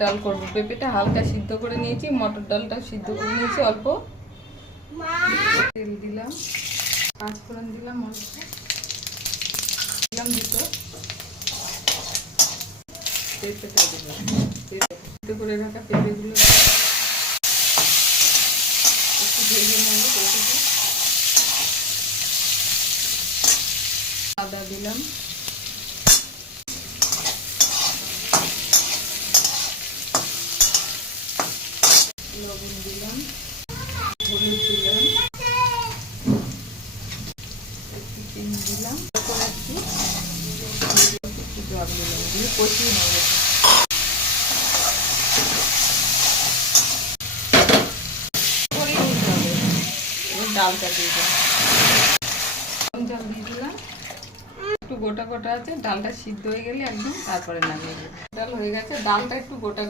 ডাল করব। পেঁপেটা হালকা সিদ্ধ করে নিয়েছি, মটর ডালটাও সিদ্ধ করে নিয়েছি অল্প। তেল দিলাম, 5 ফোড়ন দিলাম, অল্প দিলাম দুটো, পেঁপেটা দিলাম, সিদ্ধ করে রাখা পেঁপেগুলো একটু ভেজে নেব। পেঁপেটা আদা দিলাম, লবণ দিলাম, হলুদ দিলাম, একটু চিনি দিলাম, একটু জল দিলাম, দিয়ে কষিয়ে নেব। ডালটা দিয়ে দিলাম, জল দিয়ে দিলাম, একটু গোটা গোটা আছে, ডালটা সিদ্ধ হয়ে গেলে একদম তারপরে নামিয়ে দেবো। ডাল হয়ে গেছে, ডালটা একটু গোটা